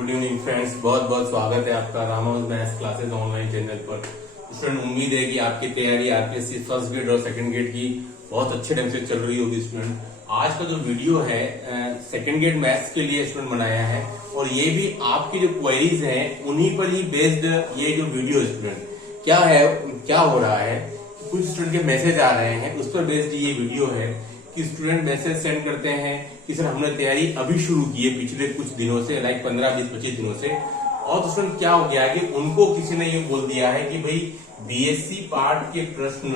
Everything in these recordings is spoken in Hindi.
गुड इवनिंग फ्रेंड्स, बहुत बहुत स्वागत है आपका Ramanuj maths classes online channel पर। स्टूडेंट, उम्मीद है कि आपकी तैयारी आरपीएससी फर्स्ट ग्रेड और सेकंड ग्रेड की बहुत अच्छे ढंग से चल रही होगी। स्टूडेंट, आज का जो वीडियो है सेकंड ग्रेड मैथ्स के लिए स्टूडेंट बनाया है और ये भी आपकी जो क्वेरीज हैं उन्हीं पर ही बेस्ड ये जो वीडियो। स्टूडेंट, क्या हो रहा है, कुछ स्टूडेंट के मैसेज आ रहे हैं, उस पर बेस्ड ये वीडियो है कि स्टूडेंट मैसेज सेंड करते हैं कि सर हमने तैयारी अभी शुरू की है पिछले कुछ दिनों से, लाइक 15, 20, 25 दिनों से। और तो स्टूडेंट क्या हो गया है कि उनको किसी ने ये बोल दिया है कि भाई बीएससी पार्ट के प्रश्न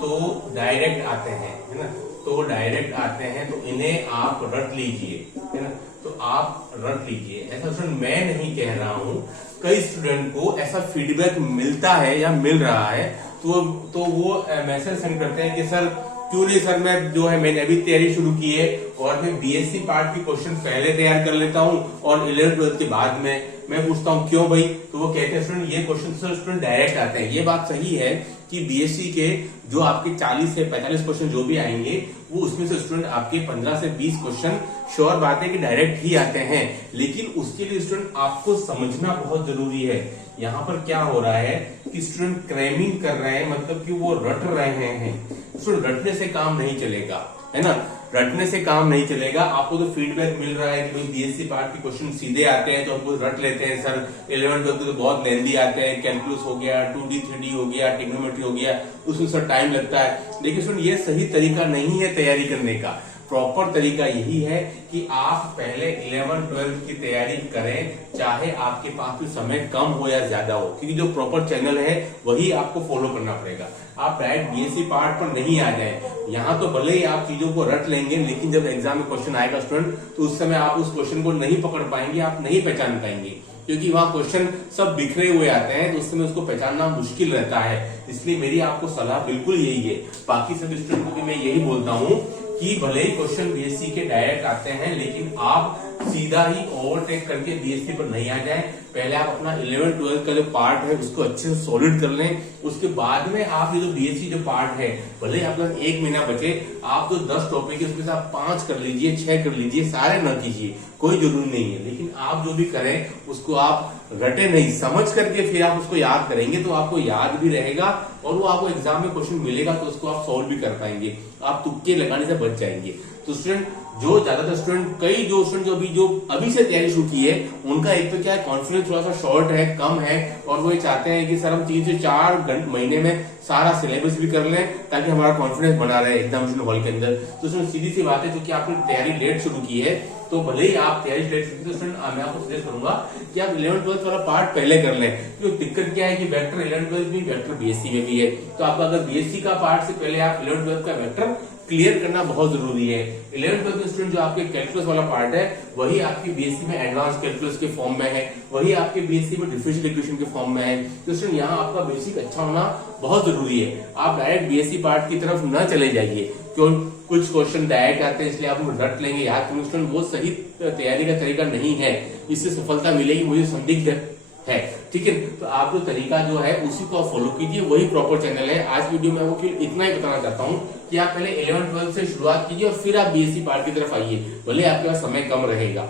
तो डायरेक्ट आते हैं, है ना, तो डायरेक्ट आते हैं, तो इन्हें आप रट लीजिए, है ना, तो आप रट लीजिए। ऐसा स्टूडेंट मैं नहीं कह रहा हूं, कई स्टूडेंट को ऐसा फीडबैक मिलता है या मिल रहा है, तो वो मैसेज सेंड करते हैं कि सर क्यों नहीं सर, मैंने अभी तैयारी शुरू की है और मैं बीएससी पार्ट की क्वेश्चन पहले तैयार कर लेता हूं और 11th 12th के बाद में मैं पूछता हूं क्यों भाई, तो वो कहते हैं स्टूडेंट ये क्वेश्चन सर स्टूडेंट डायरेक्ट आते हैं। ये बात सही है कि बीएससी के जो आपके 40 से 45 क्वेश्चन जो भी आएंगे वो उसमें से स्टूडेंट आपके 15 से 20 क्वेश्चन श्योर बात है कि डायरेक्ट ही आते हैं, लेकिन उसके लिए स्टूडेंट आपको समझना बहुत जरूरी है। यहाँ पर क्या हो रहा है कि स्टूडेंट क्रैमिंग कर रहे हैं, मतलब कि वो रट रहे हैं। स्टूडेंट, रटने से काम नहीं चलेगा, है ना, रटने से काम नहीं चलेगा। आपको तो फीडबैक मिल रहा है कि भाई बीएससी पार्ट के क्वेश्चन सीधे आते हैं तो हमको रट लेते हैं सर, 11th 12th तो बहुत लेंदी आते हैं, कैलकुलस हो गया, 2D 3D हो गया, ट्रिग्नोमेट्री हो गया, उसमें सर टाइम लगता है। लेकिन स्टूडेंट ये सही तरीका नहीं है तैयारी करने का। प्रॉपर तरीका यही है कि आप पहले 11th 12th की तैयारी करें, चाहे आपके पास भी समय कम हो या ज्यादा हो, क्योंकि जो प्रॉपर चैनल है वही आपको फॉलो करना पड़ेगा। आप डायरेक्ट बीएससी पार्ट पर नहीं आ जाए। यहाँ तो भले ही आप चीजों को रट लेंगे, लेकिन जब एग्जाम में क्वेश्चन आएगा स्टूडेंट, तो उस समय आप उस क्वेश्चन को नहीं पकड़ पाएंगे, आप नहीं पहचान पाएंगे, क्योंकि वहां क्वेश्चन सब बिखरे हुए आते हैं, तो उस समय उसको पहचानना मुश्किल रहता है। इसलिए मेरी आपको सलाह बिल्कुल यही है। बाकी सभी स्टूडेंट को भी मैं यही बोलता हूँ कि भले ही क्वेश्चन बीएससी के डायरेक्ट आते हैं, लेकिन आप सीधा ही ओवरटेक करके बीएससी पर नहीं आ जाएं। पहले आप अपना 11th 12th का जो पार्ट है उसको अच्छे से सॉलिड कर लें, उसके बाद में आप ये जो बीएससी जो पार्ट है, भले ही आपका 1 महीना बचे, आप जो 10 टॉपिक है उसमें से आप 5 कर लीजिए, 6 कर लीजिए, सारे न कीजिए, कोई जरूरी नहीं है। लेकिन आप जो भी करें उसको आप रटे नहीं, समझ करके फिर आप उसको याद करेंगे तो आपको याद भी रहेगा और वो आपको एग्जाम में क्वेश्चन मिलेगा तो उसको आप सॉल्व भी कर पाएंगे, आप तुक्के लगाने से बच जाएंगे। तो स्टूडेंट, जो ज्यादातर स्टूडेंट जो स्टूडेंट जो अभी से तैयारी शुरू की है, उनका एक तो क्या है, कॉन्फिडेंस थोड़ा सा शॉर्ट है, कम है, और वो ये चाहते हैं कि सर हम 3 से 4 महीने में सारा सिलेबस भी कर लें ताकि हमारा कॉन्फिडेंस बना रहे एग्जामिनेशन हॉल के अंदर। तो सीधी सी बात है, जो कि आपने तैयारी लेट शुरू की है, तो भले ही आप तैयारी लेट शुरू की, तो स्टूडेंट मैं आपको सजेस्ट करूंगा कि आप 11th 12th वाला पार्ट पहले कर लें। क्योंकि दिक्कत क्या है कि वेक्टर 11th 12th में, वेक्टर बीएससी में भी है, तो आपका अगर बीएससी का पार्ट से पहले आप 11th 12th का वेक्टर क्लियर करना बहुत जरूरी है। 11th 12th स्टूडेंट जो आपके कैलकुलस वाला पार्ट है वही आपकी बीएससी में एडवांस कैलकुलस के फॉर्म में है, वही आपके बीएससी में डिफरेंशियल इक्वेशन के फॉर्म में है। तो स्टूडेंट यहाँ आपका बेसिक अच्छा होना बहुत जरूरी है। आप डायरेक्ट बीएससी पार्ट की तरफ न चले जाइए, क्यों कुछ क्वेश्चन डायरेक्ट आते हैं इसलिए आप रट लेंगे, याद करेंगे। स्टूडेंट, वो सही तैयारी का तरीका नहीं है, इससे सफलता मिलेगी मुझे संदिग्ध है, ठीक है। तो आप जो तरीका जो है उसी को आप फॉलो कीजिए, वही प्रॉपर चैनल है। आज वीडियो में आपको इतना ही बताना चाहता हूँ कि आप पहले 11th 12th से शुरुआत कीजिए और फिर आप बीएससी पार्ट की तरफ आइए, भले आपके पास समय कम रहेगा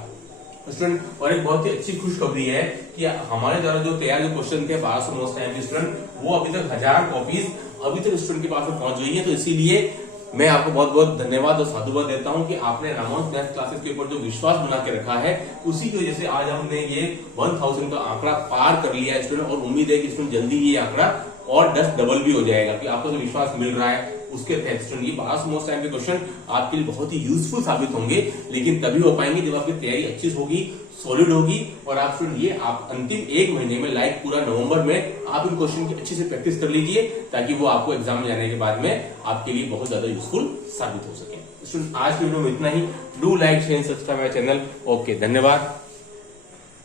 स्टूडेंट। और एक बहुत ही अच्छी खुशखबरी है कि हमारे द्वारा जो तैयार जो क्वेश्चन थे 1200 नोट्स टाइम स्टूडेंट, वो अभी तक 1000 कॉपीज अभी तक स्टूडेंट के पास में पहुंच गई है। तो इसीलिए मैं आपको बहुत बहुत धन्यवाद और साधुवाद देता हूं कि आपने रामानुज मैथ्स क्लासेस के ऊपर जो विश्वास बना के रखा है, उसी की वजह से आज हमने ये 1000 का आंकड़ा पार कर लिया है स्टूडेंट। और उम्मीद है कि स्टूडेंट जल्दी ये आंकड़ा और 10 डबल भी हो जाएगा, कि आपको जो विश्वास मिल रहा है उसके तहत स्टूडेंट ये 1200 मोस्ट टाइम के क्वेश्चन आपके लिए बहुत ही यूजफुल साबित होंगे। लेकिन तभी हो पाएंगे जब आपकी तैयारी अच्छी होगी, सॉलिड होगी, और आप स्टूडेंट ये आप अंतिम 1 महीने में, लाइक पूरा नवंबर में, आप इन क्वेश्चन की अच्छे से प्रैक्टिस कर लीजिए, ताकि वो आपको एग्जाम में जाने के बाद में आपके लिए बहुत ज्यादा यूजफुल साबित हो सके। स्टूडेंट, आज की वीडियो में इतना ही। Do like, share, subscribe my channel. Okay, धन्यवाद।